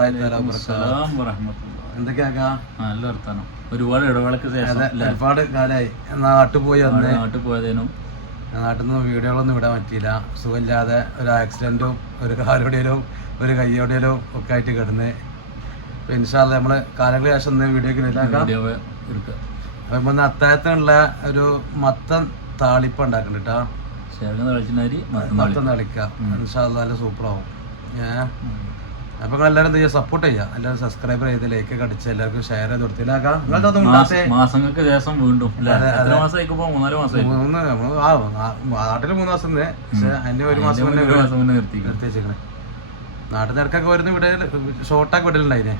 വറഹ്മത്തുള്ളാഹി എന്തൊക്കെയാ നല്ല വർത്താനം. ഒരുപാട് ഇടവേളക്ക് ശേഷം ഒരുപാട് കാലമായി നാട്ടിൽ പോയതേനും നാട്ടിൽ നിന്ന് വീഡിയോകളൊന്നും വിടാൻ പറ്റിയില്ല. സുഖമില്ലാതെ ഒരു ആക്സിഡൻറ്റും ഒരു കാലോടിയലും ഒരു കയ്യോടിയലും ഒക്കെ ആയിട്ട് കിടന്ന്. അപ്പോൾ ഇൻഷാല്ലാ നമ്മൾ കാലങ്ങൾക്ക് ശേഷം ഇന്ന് വീഡിയോക്ക് അപ്പം ഇന്ന് അത്താഴത്തിനുള്ള ഒരു മത്തൻ താളിപ്പ് ഉണ്ടാക്കുന്നുണ്ട് കേട്ടോ. മത്തൻ താളിക്കുക ഇൻഷാല്ലാ നല്ല സൂപ്പറാവും. അപ്പൊ എല്ലാവരും എന്ത് ചെയ്യുക, സപ്പോർട്ട് ചെയ്യുക, എല്ലാവരും സബ്സ്ക്രൈബർ ചെയ്ത് ലൈക്ക് ഒക്കെ അടിച്ച് എല്ലാവർക്കും ഷെയർ ചെയ്ത് കൊടുത്തില്ലാക്കാം. മാസങ്ങൾക്ക് ശേഷം വീണ്ടും നാട്ടില് 3 മാസം, പക്ഷെ അതിന്റെ 1 മാസം മുന്നേ നിർത്തി വെച്ചേക്കണേ. നാട്ടിൽ നിരക്കൊക്കെ വരുന്ന വീഡിയോ ഷോർട്ടാക്കി വിടലുണ്ടായിനെ.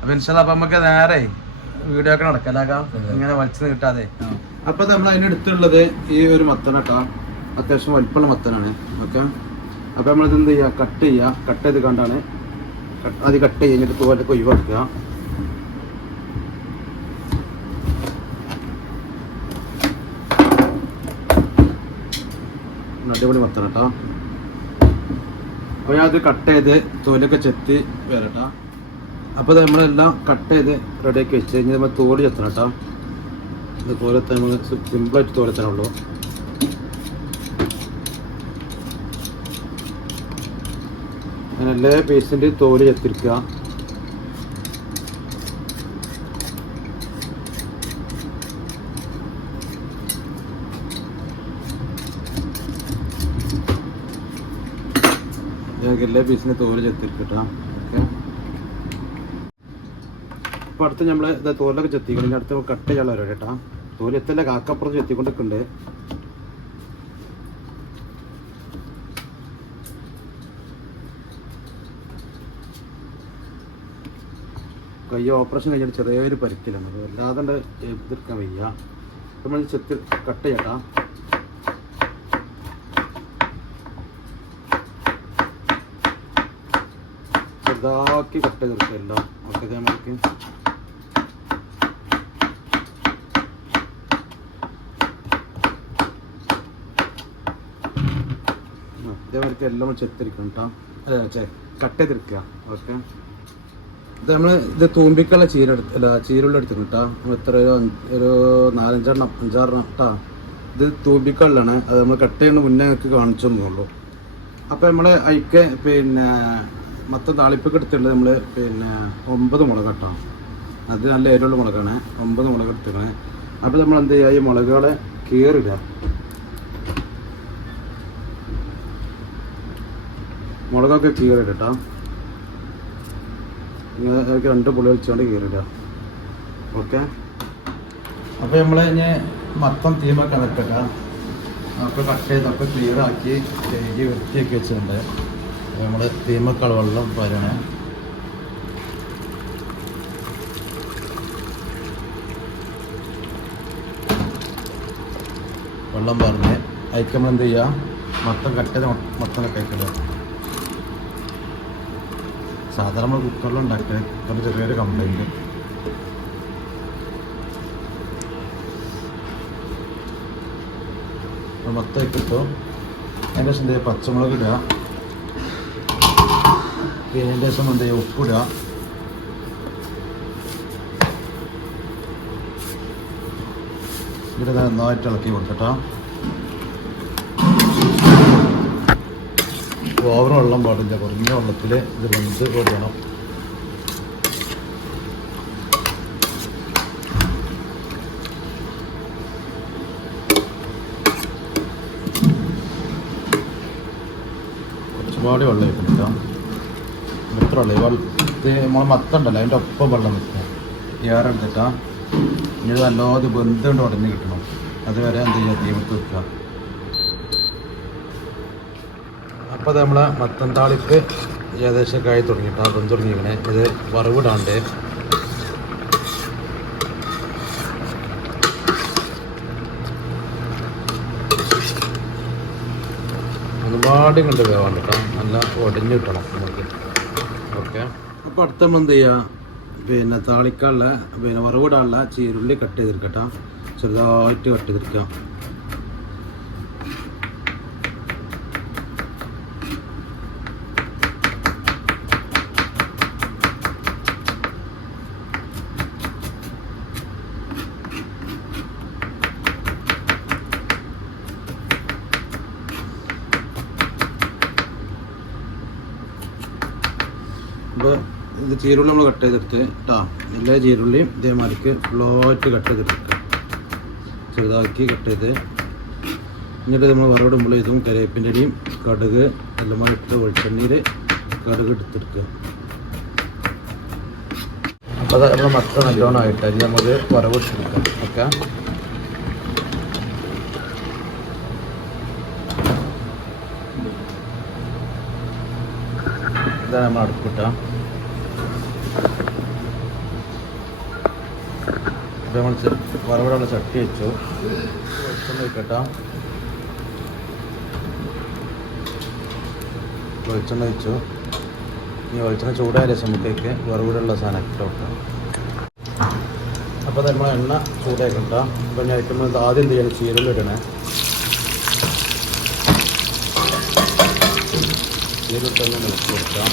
അപ്പൊ ഇൻഷാല്ലാ അപ്പൊ നമുക്ക് നേരെ വീഡിയോ ഒക്കെ നടക്കലാക്കാം, ഇങ്ങനെ വലിച്ചു കിട്ടാതെ. അപ്പൊ നമ്മൾ അതിനടുത്തുള്ളത് ഈ ഒരു മത്തനട്ടാ, അത്യാവശ്യം വലിപ്പമുള്ള മത്തനാണ്. ഓക്കെ, അപ്പൊ നമ്മളിത് എന്ത് ചെയ്യുക, കട്ട് ചെയ്ത് കണ്ടാണ് അത് കട്ട് കഴിഞ്ഞിട്ട് തോലൊക്കെ ഒഴിവാക്കുക. അടിപൊളി മത്തന കേട്ടോ. അപ്പോൾ ഞാൻ അത് കട്ട് ചെയ്ത് തോലൊക്കെ ചെത്തി വരട്ടാ. അപ്പോൾ നമ്മളെല്ലാം കട്ട് ചെയ്ത് റെഡിയാക്കി വെച്ച് കഴിഞ്ഞാൽ നമ്മൾ തോല് ചെത്തണം കേട്ടോ. ഇത് തോലെത്താൻ നമ്മൾ സിമ്പിളായിട്ട് തോലെത്താനുള്ളൂ. അങ്ങനെ എല്ലാ പീസിൻ്റെ തോല് ചെത്തിരിക്കുക. എല്ലാ പീസിൻ്റെ തോല് ചെത്തിരിക്കട്ടോ. ഓക്കെ, അപ്പോൾ അടുത്ത് നമ്മൾ ഇത് തോലൊക്കെ ചെത്തിക്കണം. അടുത്ത് കട്ട് ചെയ്യാനുള്ള വരും കേട്ടോ. തോല് എത്തല്ല കാക്കപ്പുറം ചെത്തിക്കൊണ്ടിരിക്കുന്നുണ്ട്. കൈ ഓപ്പറേഷൻ കഴിഞ്ഞിട്ട് ചെറിയൊരു പരിക്കിലാണ്, അത് വല്ലാതെ എതിർക്കാൻ വയ്യ. നമ്മൾ ചെത്തി കട്ട് ചെയ്യട്ടാ. ചെറുതാക്കി കട്ട് ചെയ്തെടുക്കില്ല. ഓക്കെ, നമുക്ക് ഇതേമാതിരി എല്ലാം ചെത്തിരിക്കണം കേട്ടോ. കട്ട് ചെയ്തെടുക്കുക. ഓക്കെ, ഇത് നമ്മൾ ഇത് തൂമ്പിക്കുള്ള ചീരുള്ള എടുത്തിട്ടുണ്ട് കേട്ടോ. എത്ര ഒരു 4-5 കേട്ടോ. ഇത് തൂമ്പിക്കള്ളാണ്, അത് നമ്മൾ കട്ട് ചെയ്യുന്ന മുന്നേ നിങ്ങൾക്ക് കാണിച്ചു തന്നുള്ളൂ. അപ്പോൾ നമ്മൾ അതിക്ക് പിന്നെ മൊത്തം താളിപ്പൊക്കെ എടുത്തിട്ടുള്ളത് നമ്മൾ 9 മുളക് കേട്ടോ. അത് നല്ല എരിവുള്ള മുളകാണ്. 9 മുളക് എടുത്തിരിക്കണേ. അപ്പോൾ നമ്മൾ എന്ത് ചെയ്യുക, ഈ മുളകുകളെ കീറിടുക. മുളകൊക്കെ കീറിടുക കേട്ടോ. 2 പുളി വെച്ചുകൊണ്ട് കീറിടുക. ഓക്കെ, അപ്പോൾ നമ്മൾ ഇനി മൊത്തം തീമൊക്കെ വെക്കുക. അപ്പോൾ കട്ട് ചെയ്തൊക്കെ ക്ലിയറാക്കി കഴുകി വൃത്തിയാക്കി വെച്ചിട്ടുണ്ട്. നമ്മൾ തീമക്കൾ വെള്ളം വരണേ. വെള്ളം പറഞ്ഞ് അതിക്ക് നമ്മൾ എന്ത് ചെയ്യുക, മൊത്തം കട്ട് ചെയ്ത് മൊത്തം കഴിക്കുക. സാധാരണ നമ്മൾ കുക്കറിലുണ്ടാക്കുക, കുക്കറിൽ ചെറിയൊരു കംപ്ലൈൻറ്റ്. മൊത്തം കിട്ടും. അതിൻ്റെ ശേഷം എന്ത് ചെയ്യുക, പച്ചമുളക് ഇടുക. പിന്നെ അതിൻ്റെ ശേഷം എന്ത് ചെയ്യുക, ഉപ്പിടുക. ഇത് നന്നായിട്ട് ഇളക്കി കൊടുക്കട്ടോ. ഓവർ വെള്ളം പാടില്ല, കുറഞ്ഞ വെള്ളത്തിൽ ഇത് വെന്ത് കൊടുക്കണം. കുറച്ചുപാട് വെള്ളം വെക്കണം. എത്ര വെള്ളം നമ്മൾ മത്തണ്ടല്ലോ അതിൻ്റെ ഒപ്പം വെള്ളം വെക്കുക. ഏറെ എടുത്തിട്ടാ ഇനി ഇത് നല്ലോത് ബന്ധുകൊണ്ട് ഉടനെ കിട്ടണം. അതുവരെ എന്ത് ചെയ്യുക, തീമത്ത് വെക്കുക. അപ്പോൾ നമ്മളെ മത്തൻ താളിപ്പ് ഏകദേശം ആയി തുടങ്ങിയിട്ടാ, ബന്ധം തുടങ്ങിയിരിക്കണേ. ഇത് വറവിടാണ്ട് ഒരുപാട് കണ്ട് വേവാൻ കേട്ടോ, നല്ല ഒടിഞ്ഞ് കിട്ടണം നമുക്ക്. ഓക്കെ, അപ്പോൾ അടുത്ത നമ്മൾ എന്ത് ചെയ്യുക, താളിക്കാനുള്ള വറവിടാനുള്ള ചീരുള്ളി കട്ട് ചെയ്തെടുക്കട്ടോ. ചെറുതായിട്ട് കട്ട് ചെയ്തെടുക്കുക. അപ്പോൾ ഇത് ചീരുള്ളി നമ്മൾ കട്ട് ചെയ്തെടുത്ത് കേട്ടോ. എല്ലാ ചീരുള്ളിയും ഇതേമാതിരിക്ക് ഫ്ലോറ്റ് കട്ട് ചെയ്തെടുക്കുക, ചെറുതാക്കി കട്ട് ചെയ്ത്. എന്നിട്ട് നമ്മൾ വറവിടുമ്പോൾ ഇതും കരിവേപ്പിൻ്റെ ഇലയും കടുക് എല്ലാം ഇട്ട് വെളിച്ചെണ്ണയിൽ കടുക് എടുത്തെടുക്കുക. അപ്പോൾ അത് നമ്മൾ മത്ത നല്ലോണമായിട്ട് അത് നമുക്ക് വറവിട്ടെടുക്കാം. ഓക്കെ, ഇതാണ് നമ്മൾ അടുപ്പിട്ട. ഇപ്പോൾ നമ്മൾ വറവിടുള്ള ചട്ടി വെച്ചു, വെളിച്ചെണ്ണ വെക്കട്ടോ. വെളിച്ചെണ്ണ വെച്ചു. ഇനി വെളിച്ചെണ്ണ ചൂടായ രസമുട്ടേക്ക് വറവിടുള്ള സാധനം ഇട്ട് വെക്കാം. അപ്പോൾ നമ്മൾ എണ്ണ ചൂടാക്കണ്ട. അപ്പോൾ ഞാൻ നമ്മൾ ആദ്യം എന്ത് ചെയ്യണം, ചീരുള്ളി ഇടണേ. ചീരുള്ളിട്ടൊന്ന് മിളക്കി വെക്കാം.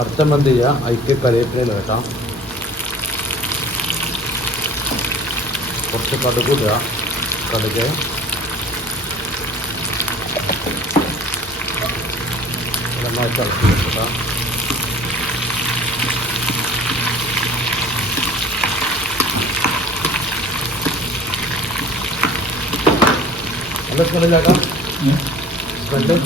അടുത്ത എന്ത് ചെയ്യുക, അതിക്ക് കറിവേപ്പില കേട്ടാം. കുറച്ച് കടുക് ഇടുക. കടുക് നന്നായിട്ട് ഇളക്കി വെക്കുക. നല്ല സ്മെല്ലിലാക്കാം. സ്മെല്ല്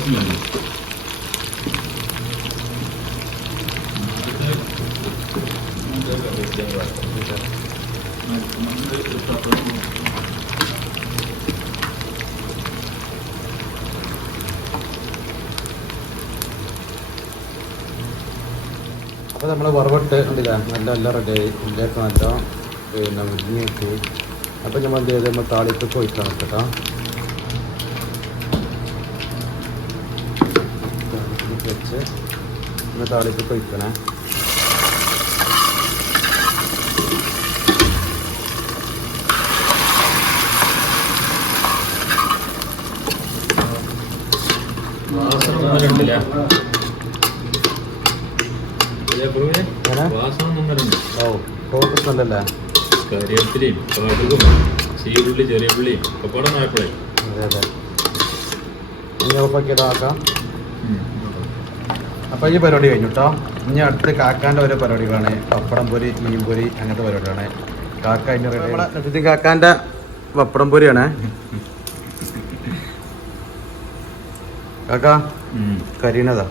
അപ്പോൾ നമ്മൾ വറവിട്ട് കണ്ടില്ല, നല്ല റെഡിയായി. ഇതിലേക്ക് നല്ല പിന്നെ മുരിഞ്ഞ് കിട്ടി. അപ്പോൾ നമ്മൾ എന്ത് ചെയ്ത് നമ്മൾ താളിപ്പൊക്കെ ഒഴിക്കാൻ കേട്ടോ. വെച്ച് നമ്മൾ താളിപ്പൊക്കെ ഒഴിക്കണേ. സ്മെല്ലല്ലേ, കരിവേപ്പിലയും കടുകും ചീരുള്ളി ചെറിയ പുള്ളിയും പപ്പടം ആയപ്പോഴേ. അതെ അതെ, ഇനി ഓഫാക്കിയിടാക്കാം. അപ്പോൾ ഈ പരിപാടി കഴിഞ്ഞു കേട്ടോ. ഇനി അടുത്ത് കാക്കാൻ്റെ ഓരോ പരിപാടികളാണ്. പപ്പടം പൊരി, മീൻ പൊരി, അങ്ങനത്തെ പരിപാടികളാണ്. കാക്ക അതിന് റെഡി. കാക്കാൻ്റെ പപ്പടം പൊരിയാണ്. കാക്ക കരിയണതാ.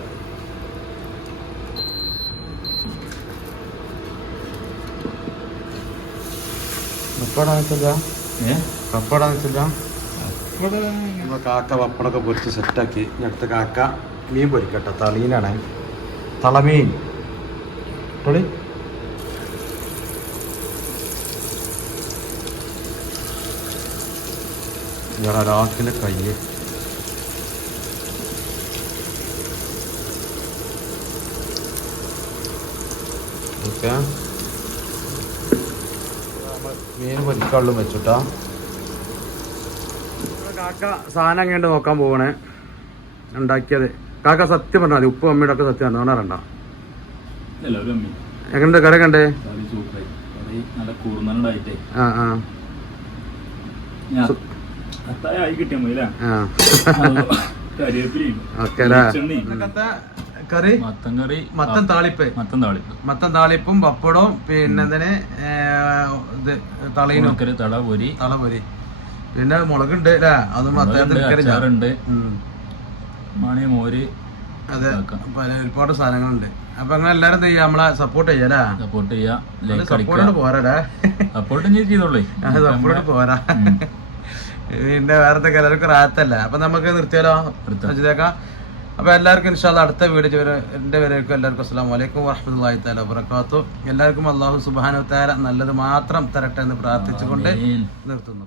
കാക്ക പപ്പടമൊക്കെ പൊരിച്ച് സെറ്റാക്കി. അടുത്ത കാക്ക മീൻ പൊരിക്കട്ടെ. തളീനാണ്, തളമീൻ. പൊളി ഒരാക്കിൻ്റെ കൈ. ഓക്കെ, മീൻ പൊരിക്കാളും വെച്ചിട്ടാ. കാക്ക സാധനം എങ്ങനെയുണ്ട് നോക്കാൻ പോവണേ. ഉണ്ടാക്കിയത് കാക്ക സത്യം പറഞ്ഞാൽ മതി. ഉപ്പ് അമ്മയുടെ ഒക്കെ സത്യം പറഞ്ഞാറണ്ട. എങ്ങനെയുണ്ട് കറി കണ്ടേ? ആ ആ ഓക്കെ കറി മത്തൻ താളിപ്പും പപ്പടവും പിന്നെ ഇത് തളീനും തളപൊരി പിന്നെ മുളകുണ്ട് അല്ലേ? അതും അത്യാവശ്യം മണി മോര്. അതെ, ഒരുപാട് സാധനങ്ങളുണ്ട്. അപ്പൊ അങ്ങനെ എല്ലാരും ചെയ്യാം, നമ്മളെ സപ്പോർട്ട് ചെയ്യാ. സപ്പോർട്ട് പോരാ, സപ്പോർട്ട് ചെയ്തോളേ. സപ്പോർട്ട് പോരാ. പിന്നെ വേറെ എല്ലാവർക്കും റാത്തല്ല. അപ്പൊ നമുക്ക് നിർത്തിയാലോ അജിതേക്കാം. അപ്പൊ എല്ലാവർക്കും ഇൻഷാ അല്ലാഹ് അടുത്ത വീഡിയോ വരേക്കും എല്ലാവർക്കും അസ്സലാമു അലൈക്കും വറഹ്മത്തുള്ളാഹി തആല വബറകാതുഹു. എല്ലാവർക്കും അല്ലാഹു സുബ്ഹാനഹു വ തആല നല്ലത് മാത്രം തരട്ടെ എന്ന് പ്രാർത്ഥിച്ചുകൊണ്ട് നിർത്തുന്നു.